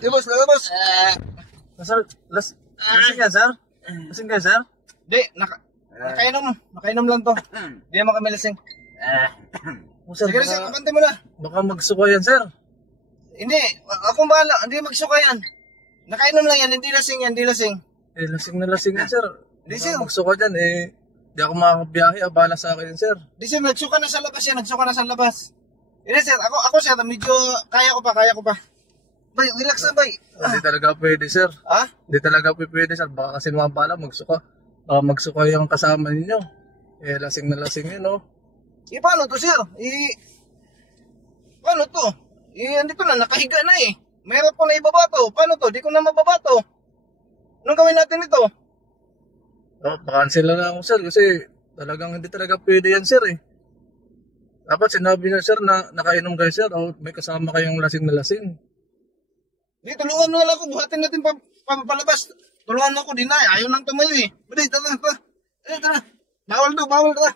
Labas, labas. Sir, lasing yan, sir? Lasing kayo, sir? Di, nakainom lang to. Di naman kami lasing. Sir, Sige na sir, kapante mo na. baka magsuko yan, sir. Hindi, akong bahala, hindi magsuka yan. Nakainom lang yan, hindi lasing yan, hindi lasing. Eh, lasing na lasing yan, sir. Hindi, Baka sir. magsuko dyan, eh. Di ako makakabiyahe, abala sa akin, sir. Di sir, nagsuka na sa labas yan, nagsuka na sa labas. Hindi sir, ako sir, medyo kaya ko pa. Bay, relax na bay. Hindi talaga pwede, sir. Ha? Hindi talaga pwede, sir. Baka kasi mga bala, magsuka. Baka magsuka yung kasama ninyo. Eh, lasing na lasing yun, no? Paano to sir? Paano to? Andito na, nakahiga na eh. Mayroon ko na ibaba to. Paano to? Di ko na mababa to. Anong gawin natin ito? Oh, pa-cancel na lang ako, sir. Kasi talagang hindi talaga pwede yan, sir, eh. Dapat sinabi na, sir, na nakainom kayo, sir. O may kasama kayong lasing na lasing. Di, tulungan mo lang ako. Buhatin natin palabas. Tulungan mo ako, di na. Ayaw nang tumayo eh. Bali, tara. Bawal to, tara.